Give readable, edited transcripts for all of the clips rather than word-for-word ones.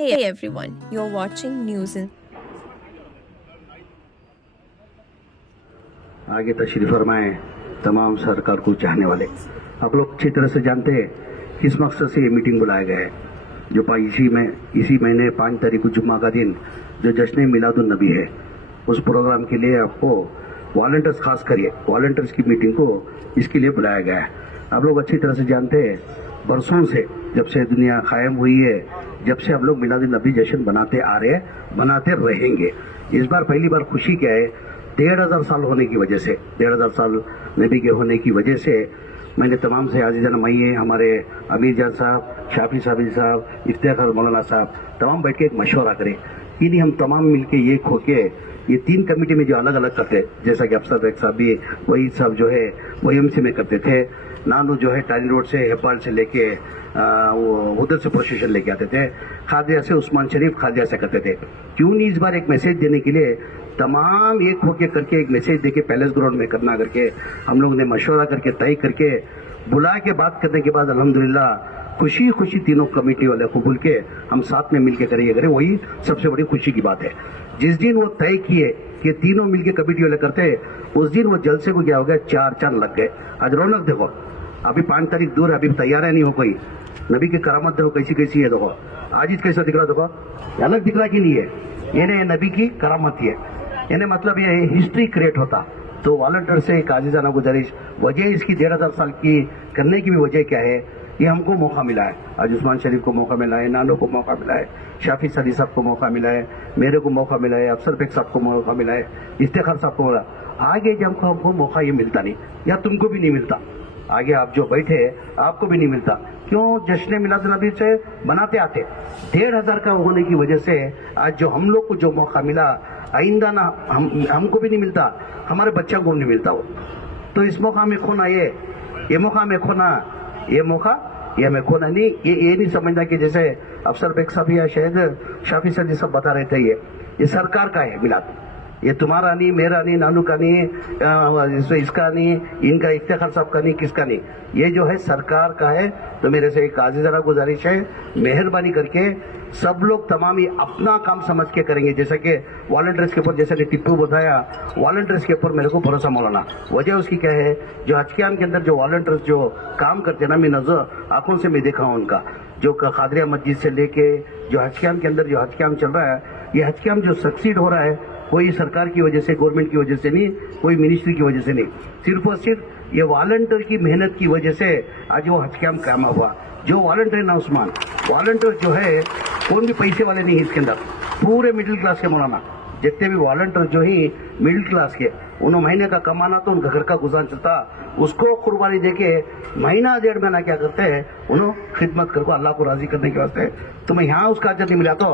Hey everyone, you're watching News in आगे तशरीफ फरमाएं तमाम सरकार को चाहने वाले। आप लोग अच्छी तरह से जानते हैं किस मकसद से ये मीटिंग बुलाया गया है। जो इसी महीने 5 तारीख को जुम्मा का दिन जो जश्न मिलादुन नबी है, उस प्रोग्राम के लिए आपको वॉलंटियर्स, खास करिए वॉलंटियर्स की मीटिंग को इसके लिए बुलाया गया है। आप लोग अच्छी तरह से जानते हैं बरसों से, जब से दुनिया कायम हुई है, जब से आप लोग मिलादुन नबी जश्न बनाते आ रहे हैं, बनाते रहेंगे। इस बार पहली बार खुशी क्या है, 1500 साल होने की वजह से, 1500 साल नबी के होने की वजह से मैंने तमाम से आजीज़ान मई, हमारे अमीर जान साहब, शाफी साहब, इफ्तिखार मौलाना साहब, तमाम बैठ के एक मशवरा करें कि नहीं हम तमाम मिलके ये खोके ये 3 कमेटी में जो अलग अलग करते, जैसा कि अफसर बेग साहब भी वही सब जो है OMC में करते थे, नानू जो है टानी रोड से हेब्बाल से लेके उधर से प्रोसेशन लेके आते थे, खादिया से उस्मान शरीफ खादिया से करते थे। क्यों नहीं इस बार एक मैसेज देने के लिए तमाम एक होके करके एक मैसेज देके पैलेस ग्राउंड में करना करके हम लोग ने मशवरा करके तय करके बुला के बात करने के बाद अल्हम्दुलिल्लाह खुशी खुशी तीनों कमेटी वाले को बोल के हम साथ में मिलके करें, वही सबसे बड़ी खुशी की बात है। जिस दिन वो तय किए कि तीनों मिलके कमेटी वाले करते, उस दिन वो जलसे को क्या हो गया, 4 चांद लग गए। आज रौनक देखो, अभी 5 तारीख दूर है, अभी तैयार है नहीं हो कोई। नबी की करामत देखो कैसी कैसी है, देखो आज ही कैसा दिख रहा, देखो अलग दिख रहा कि नहीं है, ये नबी की करामत ही है। यानी मतलब ये हिस्ट्री क्रिएट होता। तो वॉलंटियर से एक आजीजाना गुजारिश, वजह इसकी 1500 साल की करने की भी वजह क्या है, ये हमको मौका मिला है। आज उस्मान शरीफ को मौका मिला है, नानो को मौका मिला है, शाफी सदी साहब को मौका मिला है, मेरे को मौका मिला है, अफसर बेग साहब को मौका मिला है, इफ्तिखार साहब को मिला। आगे जब हमको मौका ये मिलता नहीं, या तुमको भी नहीं मिलता, आगे आप जो बैठे आपको भी नहीं मिलता। क्यों? जश्न मिलादुन नबी से बनाते आते 1500 का होने की वजह से आज जो हम लोग को जो मौका मिला, आइंदा ना हमको भी नहीं मिलता, हमारे बच्चों को नहीं मिलता वो। तो इस मौका में खोना, ये मौका में खोना, ये हमें खोना नहीं। ये नहीं समझना कि जैसे अफसर बेग साहब या शायद शाफी सदी सब बता रहे थे, ये सरकार का है मिलाद, ये तुम्हारा नहीं, मेरा नहीं, नानू का नहीं, इसका नहीं, इनका इफ्तिखार साहब का नहीं, किसका नहीं, ये जो है सरकार का है। तो मेरे से एक आजीज़ाना गुजारिश है, मेहरबानी करके सब लोग तमाम ही अपना काम समझ के करेंगे। जैसे कि वॉलंटियर्स के ऊपर, जैसे ने टिप्पू बताया, वॉलंटियर्स के ऊपर मेरे को भरोसा मौलाना। वजह उसकी क्या है, जो हज कैम्प के अंदर जो वॉलंटियर्स जो काम करते हैं ना, मैं नजर आंखों से मैं देखा हूँ उनका, जो खादरिया मस्जिद से लेके जो हज कैम्प के अंदर जो हज कैम्प चल रहा है, ये हज कैम्प जो सक्सीड हो रहा है, कोई सरकार की वजह से, गवर्नमेंट की वजह से नहीं, कोई मिनिस्ट्री की वजह से नहीं, सिर्फ और सिर्फ ये वॉलंटियर की मेहनत की वजह से आज वो हज कैम्प कायम हुआ। जो वॉलंटियर ना उस्मान, वॉलंटियर जो है कौन भी पैसे वाले नहीं, इसके अंदर पूरे मिडिल क्लास के मौलाना, जितने भी वॉलंटियर जो ही मिडिल क्लास के, उन्होंने महीने का कमाना तो उनका घर का गुजारा चलता, उसको कुर्बानी देके महीना 1.5 महीना क्या करते हैं, उन्होंने खिदमत करको अल्लाह को राजी करने के वास्ते। तुम्हें यहाँ उसका अजर नहीं मिला, तो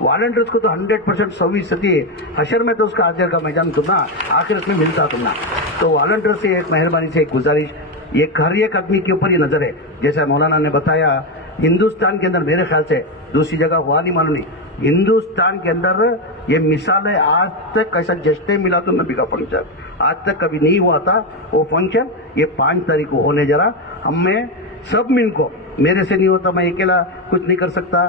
वॉलंटियर्स को तो 100% 100% हशर में तो उसका अजर का मैदान तुमना, आखिरत में मिलता तुमना। तो वॉलंटियर से एक मेहरबानी से एक गुजारिश, ये हर एक आदमी के ऊपर ही नजर है। जैसा मौलाना ने बताया, हिंदुस्तान के अंदर मेरे ख्याल से दूसरी जगह हुआ नहीं, मालूम नहीं, हिंदुस्तान के अंदर ये मिसाल है। आज तक ऐसा जश्न मिलादुन नबी का फंक्शन आज तक कभी नहीं हुआ था। वो फंक्शन ये 5 तारीख को होने जरा, हमें सब मिलको, मेरे से नहीं होता, मैं अकेला कुछ नहीं कर सकता,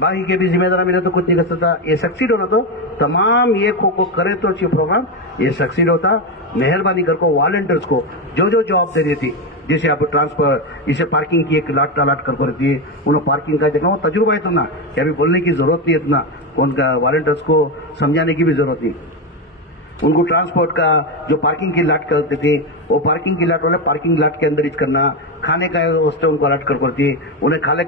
बाकी के भी जिम्मेदार मेरे तो कुछ नहीं कर सकता। ये सक्सीड होना तो तमाम ये को करे तो अच्छी प्रोग्राम ये सक्सीड होता। मेहरबानी करको वॉलंटियर्स को जो जवाबदारी थी, जैसे आप ट्रांसफर, इसे पार्किंग की एक लाट कर रहती है, उन्होंने पार्किंग का जगह वो तजुर्बा है तो ना, कि अभी बोलने की जरूरत नहीं है इतना, उनका वॉलंटियर्स को समझाने की भी जरूरत नहीं। उनको ट्रांसपोर्ट का जो पार्किंग की लाट करते थे, वो पार्किंग की लाट वाले पार्किंग लाट के अंदर ही करना, खाने का व्यवस्था उनको अलर्ट करती, उन्हें खाने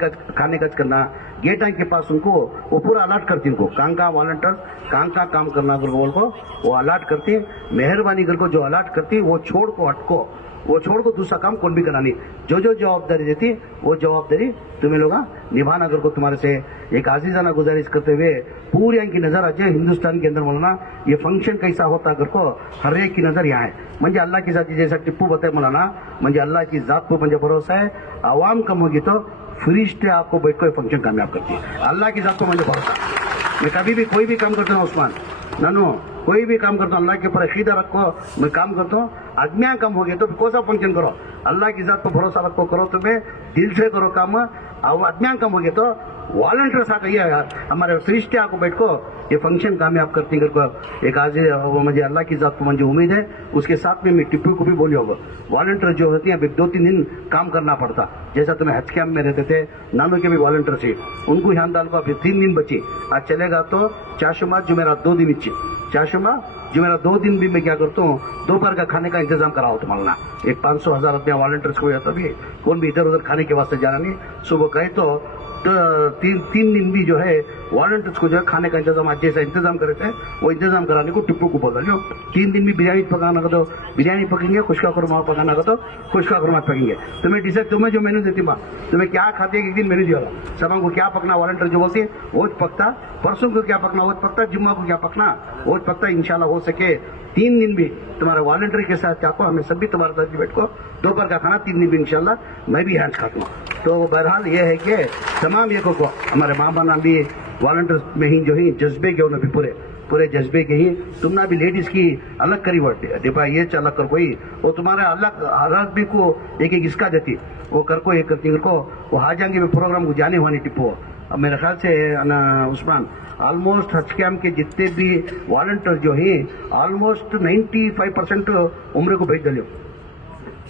का करना, गेट के पास उनको वो पूरा अलर्ट करती, उनको कहाँ वॉलंटियर्स कहाँ काम करना को वो अलर्ट करती। मेहरबानी करके जो अलर्ट करती वो छोड़ को हटको, वो छोड़ को दूसरा काम कौन भी करानी, जो जवाबदारी देती वो जवाबदारी तुम्हें लोग निभाना करको तुम्हारे से एक आजीजाना गुजारिश करते हुए पूरी की नजर आज हिंदुस्तान के अंदर मौलाना ये फंक्शन कैसा होता करको हर एक की नजर यहाँ है। म्हणजे अल्लाह की जाती, जैसा टिप्पू बताए मौलाना, म्हणजे अल्लाह की जात पर मुझे भरोसा है, आवाम कम होगी तो फरिश्ते आपको बैठ कर फंक्शन कामयाब करती है। अल्लाह की जात पर मुझे भरोसा, मैं कभी भी कोई भी काम करता हूँ उस्मान नानू, कोई भी काम करता हूँ अल्लाह के ऊपर अकीदा रखो, मैं काम करता हूँ, आदमियाँ कम हो गए तो कौन सा फंक्शन करो, अल्लाह की जात पर भरोसा रखो, करो, तुम्हें दिल से करो काम। आदमियाँ कम हो गए तो वॉलंटियर्स आकर ये हमारे फरिश्ते आको बैठो ये फंक्शन कामयाब करती करको एक आज मुझे अल्लाह की जात को मुझे उम्मीद है उसके साथ में मैं टिप्पू को भी बोली होगा वॉलंटियर जो होती है अभी 2-3 दिन काम करना पड़ता जैसा तुम्हें हज कैम्प में रहते थे नानू के भी वॉलंटियर थे उनको यहाँ डाल को अभी 3 दिन बची आज चलेगा तो चाशुमा जो मेरा 2 दिन इच्छे चाशुमा जो मेरा 2 दिन भी मैं क्या करता हूँ दोपहर का खाने का इंतजाम कराओ तुम्हारा एक 500,000 रुपया वॉलंटियर्स को तभी कौन भी इधर उधर खाने के वास्ते जाना नहीं सुबह कहे तो 3 दिन भी जो है वॉलंटियर्स को जो है खाने का इंतजाम आज जैसा इंतजाम करे थे वो इंतजाम कराने को टिप्पू को बोल रहे 3 दिन भी बिरयानी पकाना का तो बिरयानी पकेंगे खुशका खुरमा पकाना का तो खुशका खुरमा पकेंगे तुम्हें डिसाइड तुम्हें जो मेन्यू देती माँ तुम्हें क्या खाते एक दिन मेन्यू दिया सब को क्या पकना वॉलंटियर जो बोलती है वो पकता परसों को क्या पकना वो पकता जुम्मा को क्या पकना वो पकता इंशाल्लाह हो सके 3 दिन भी तुम्हारे वॉलंटियर के साथ चाको हमें सभी तुम्हारे साथ बैठ को दोपहर का खाना 3 दिन भी इंशाल्लाह मैं भी यहाँ खाता हूँ तो बहरहाल ये है कि तमाम ये को हमारे माँ बाना भी वॉलंटियर्स में ही जो ही जज्बे के उन्हें भी पूरे जज्बे के ही तुमने भी लेडीज की अलग करी वर्ड डिपा ये अलग कर कोई वो तुम्हारा अलग अलग भी को एक इसका देती वो कर को एक करती को वो हाजांगे भी प्रोग्राम को जाने हुआ टिप्पो अब मेरे ख्याल से उस्मान ऑलमोस्ट हज कैम्प के जितने भी वॉलंटियर जो है ऑलमोस्ट 95% उम्र को भेज दिलो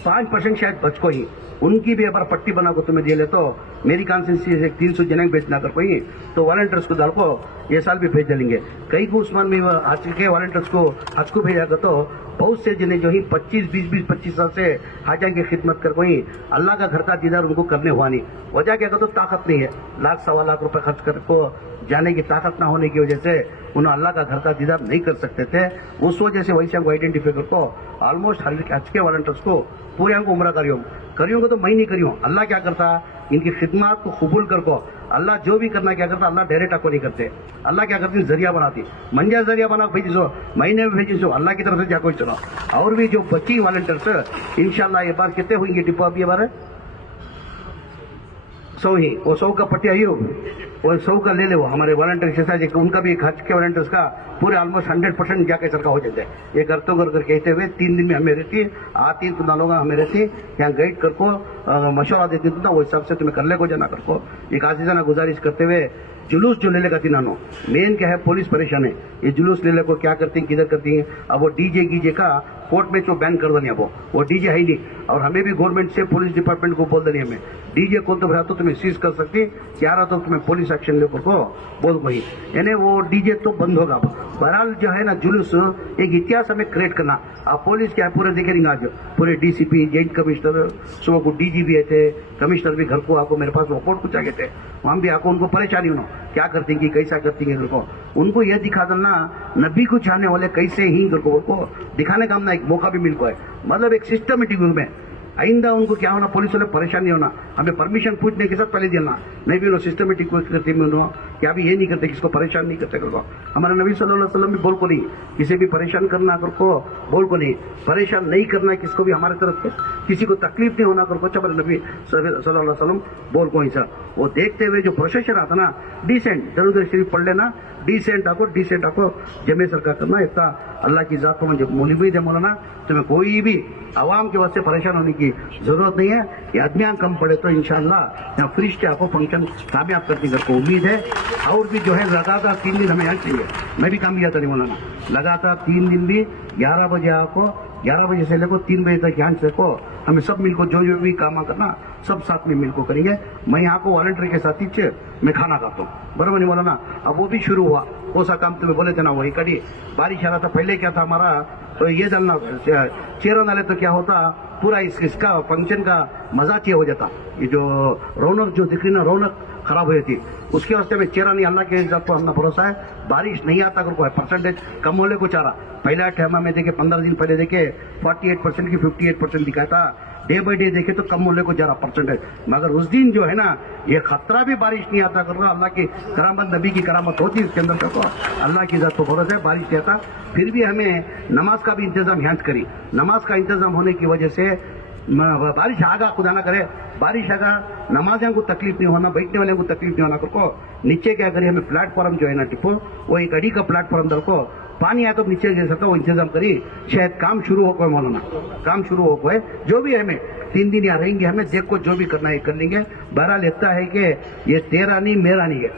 5% शायद बच को ही उनकी भी अगर पट्टी बना को तुम्हें दे ले तो मेरी कॉन्सेंसी से 300 जन भेजना कर कोई तो वॉलंटियर्स को डाल को ये साल भी भेज देंगे कई को उस्मान में आज के वॉलंटियर्स को हज को भेजा तो बहुत से जिन्हें जो ही 25 साल से हाजा की खिदमत कर कोई अल्लाह का घर का दीदार उनको करने हुआ नहीं वजह क्या तो ताकत नहीं है 1-1.25 लाख खर्च कर को जाने की ताकत ना होने की वजह से उन्हें अल्लाह का घर का दीदार नहीं कर सकते थे उस वजह से वैसे हमको आइडेंटिफाई को ऑलमोस्ट हज के वॉलंटियर्स को पूरे हमको उम्र करियो को तो मैं नहीं करियो अल्लाह क्या करता इनकी खिदमत को कबूल कर को अल्लाह जो भी करना क्या करता अल्लाह डायरेक्ट आपको नहीं करते अल्लाह क्या करती जरिया बनाती मंजा जरिया बना भेजिसो महीने में भेजिसो अल्लाह की तरफ से जाको चलो और भी जो बची वॉलंटियर्स इंशाल्लाह ये बार कितने हुएंगे टिप्पो अब ये बार 100 ही वो 100 का पट्टी आई हो और 100 का ले ले वो हमारे वॉलंटियर एक्सरसाइज उनका भी हज के वॉलंटियर्स का पूरे ऑलमोस्ट 100% जाके सरकार हो जाते हैं ये करते कर कहते हुए 3 दिन में हमें रहती आती तो लोग हमें रहती यहाँ गाइड कर को मशवरा देती तो वो हिसाब से तुम्हें कर ले को जाना कर को एक आजीजाना गुजारिश करते हुए जुलूस जो ले लेगा तीनानो मेन क्या है पुलिस परेशान है ये जुलूस ले ले को क्या करती है किधर करती है अब वो डीजे गीजे का कोर्ट में जो बैन कर देनी अब वो डीजे है ही नहीं और हमें भी गवर्नमेंट से पुलिस डिपार्टमेंट को बोल देनी हमें डीजे को तो भरा तो तुम्हें सीज कर सकती क्या रहा तो तुम्हें पुलिस एक्शन ले को बोल वही यानी वो डीजे तो बंद होगा बहरहाल जो है ना जुलूस एक इतिहास हमें क्रिएट करना अब पुलिस क्या है पूरे देखेंगे आज पूरे डीसीपी जॉइंट कमिश्नर सुबह को डीजी भी थे कमिश्नर भी घर को आको मेरे पास रिपोर्ट कुछ आ गए थे वहां भी आको उनको परेशानी होना क्या करती है कैसा करती है उनको यह दिखा देना नबी को चाहने वाले कैसे ही उनको दिखाने का हमने एक मौका भी मिल को है मतलब एक सिस्टमेटिक में आइंदा उनको क्या होना पुलिस वाले परेशान नहीं होना हमें परमिशन पूछने के साथ पहले देना मैं भी सिस्टमेटिक करती हूँ क्या भी ये नहीं करते किसको परेशान नहीं करते करको हमारे नबी सल्लल्लाहु अलैहि वसल्लम भी बोल को नहीं किसी भी परेशान करना करको बोल को नहीं परेशान नहीं करना किसको भी हमारे तरफ से किसी को तकलीफ नहीं होना करको हमारे नबी सल्लल्लाहु अलैहि वसल्लम बोल को ऐसा वो देखते हुए जो प्रोसेशन आता ना डिसेंट दरूद शरीफ पढ़ लेना डिसेंट आको जमे सरकार करना इतना अल्लाह की जात को मुझे उम्मीद है मौलाना तुम्हें कोई भी आवाम के वास्ते परेशान होने की जरूरत नहीं है ये आदमियां कम पड़े तो इंशाल्लाह यहाँ फरिश्ते आपको फंक्शन कामयाब करने को उम्मीद है और भी जो है लगातार 3 दिन हमें यहाँ चाहिए मैं भी काम किया था नहीं मौलाना लगातार 3 दिन भी 11 बजे आपको 11 बजे से लेकर 3 बजे तक यहाँ से को हमें सब मिलकर जो भी काम करना सब साथ में मिलकर करेंगे मैं यहाँ को वॉलंटियर के साथ ही मैं खाना खाता हूँ बराबर नहीं बोला ना अब वो भी शुरू हुआ वो सा काम तुम्हें बोले थे ना वही कड़ी बारिश आ रहा था पहले क्या था हमारा तो ये डालना चेहरा डाले तो क्या होता पूरा इसका फंक्शन का मजा चाहिए हो जाता ये जो रौनक जो दिख रही ना रौनक खराब हुई थी उसके वास्ते में चेहरा नहीं अल्लाह के हिसाब को हमने भरोसा है बारिश नहीं आता कर को है परसेंटेज कम होने को चाह रहा पहला ठहमा में देखे 15 दिन पहले देखे 48% की 58% दिखाया था डे बाई डे देखे तो कम होने को जा रहा परसेंटेज मगर उस दिन जो है ना ये खतरा भी बारिश नहीं आता कर रहा अल्लाह की करामत नबी की करामत होती है उसके अंदर तो अल्लाह की जात को भरोसा है बारिश नहीं आता फिर भी हमें नमाज का भी इंतजाम यहाँ करी नमाज का इंतजाम होने की वजह से बारिश आगा खुदा ना करे बारिश आगा नमाजियों को तकलीफ नहीं होना बैठने वाले को तकलीफ नहीं होना को नीचे क्या करिए हमें प्लेटफॉर्म जो है ना टिप्पो वो एक अड़ी का प्लेटफॉर्म दर को पानी आया तो नीचे गिर सकता वो इंतजाम करी, शायद काम शुरू हो कोई मौलाना, काम शुरू हो कोई, जो भी है हमें 3 दिन यहाँ रहेंगे, हमें देखो जो भी करना है कर लेंगे। बहरहाल इतना है कि ये तेरा नहीं मेरा नहीं है,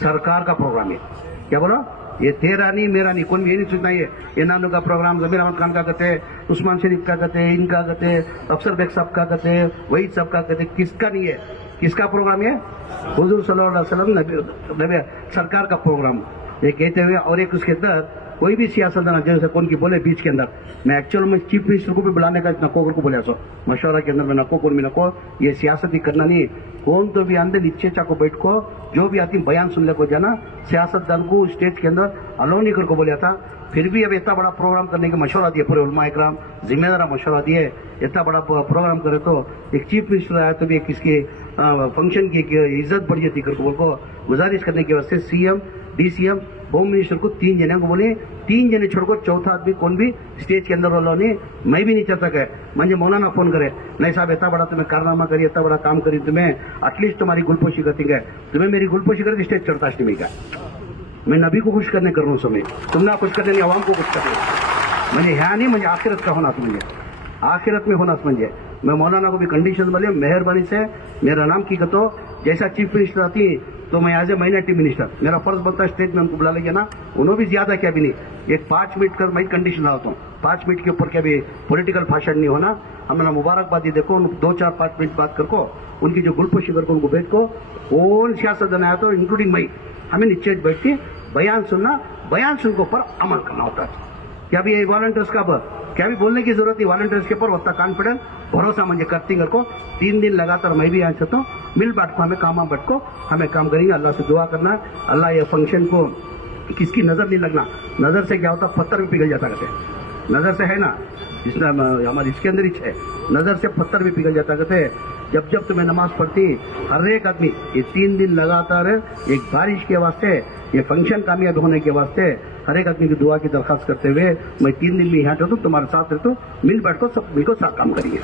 सरकार का प्रोग्राम है। क्या बोलो? ये तेरा नहीं मेरा नहीं, कौन भी ये नहीं सोचना ये नानू का प्रोग्राम, जमीर अहमद खान का कहते हैं, उस्मान शरीफ का कहते हैं, इनका कहते हैं, अफसर बेग साहब का कहते हैं, वहीद साहब का कहते हैं, किसका नहीं है? किसका प्रोग्राम है? हुजूर सल्लल्लाहु अलैहि वसल्लम नबी सरकार का प्रोग्राम ये कहते हुए। और एक उसके अंदर कोई भी सियासतदान जैसे कौन की बोले बीच के अंदर, मैं एक्चुअल में चीफ मिनिस्टर को भी बुलाने का नको को बोले सो मशवरा के अंदर में नको कौन भी नको, ये सियासत ही करना नहीं, कौन तो भी अंदर नीचे चाको बैठ को जो भी आती बयान सुनने को जाना, सियासतदान को स्टेज के अंदर अलाउ नहीं कर को बोला था। फिर भी अब इतना बड़ा प्रोग्राम करने का मशवरा दिया, पूरे उलमा इकराम जिम्मेदार मशवरा दिए, इतना बड़ा प्रोग्राम करे तो एक चीफ मिनिस्टर आया तो भी किसकी फंक्शन की इज्जत बढ़ जाती कर को गुजारिश करने के वास्ते सीएम डीसीएम होम मिनिस्टर को 3 जने को बोले, 3 जने छोड़ को चौथा आदमी कौन भी स्टेज के अंदर वालों ने मैं भी नहीं चल सका मुझे मौलाना फोन करे, नहीं साहब इतना बड़ा तुम्हें कारनामा करी, इतना बड़ा काम करी, तुम्हें एटलीस्ट तुम्हारी गुलपोशी करती है, तुम्हें मेरी गुलपोशी करके स्टेज चढ़ता अष्टमी का, मैं नबी को खुश करने कर रहा हूँ समय, तुमने खुश करने नहीं आवाम को खुश करने, मुझे यहाँ नहीं मुझे आखिरत का होना समझे, आखिरत में होना समझे। मैं मौलाना को भी कंडीशन बोले मेहरबानी से मेरा नाम की तो जैसा चीफ मिनिस्टर आती तो मैं एज ए माइनॉरिटी मिनिस्टर मेरा फर्ज बनता है स्टेज में उनको बुला लेंगे ना, उन्होंने भी ज्यादा क्या भी नहीं, एक 5 मिनट का मैं कंडीशन लगाता हूँ, 5 मिनट के ऊपर क्या भी पॉलिटिकल भाषण नहीं होना, हमारा मुबारकबादी देखो 2-4-5 मिनट बात करको उनकी जो गुलपोशी करको उनको बैठ को कौन सियासतदान आया तो इंक्लूडिंग मई हमें नीचे बैठ के बयान सुनना, बयान सुन के ऊपर अमल करना होता है। क्या भी ये वॉलंटियर्स का क्या भी बोलने की जरूरत है, वॉलंटियर्स के ऊपर उतना कॉन्फिडेंस भरोसा मुझे करती को 3 दिन लगातार मैं भी आ सकता हूँ, मिल बैठ को हमें काम बैठ को हमें काम करेंगे, अल्लाह से दुआ करना, अल्लाह ये फंक्शन को किसकी नजर नहीं लगना, नजर से क्या होता पत्थर भी पिघल जाता कहते, नजर से है ना जिसने हमारे इसके अंदर ही है, नजर से पत्थर भी पिघल जाता कहते, जब तुम्हें नमाज पढ़ती हर एक आदमी ये 3 दिन लगातार एक बारिश के वास्ते ये फंक्शन कामयाब होने के वास्ते हर एक आदमी की दुआ की दरखास्त करते हुए मैं 3 दिन में यहाँ रहता हूँ, तुम्हारे साथ रहता हूँ, मिल बैठ को सब मिलकर साथ काम करिए।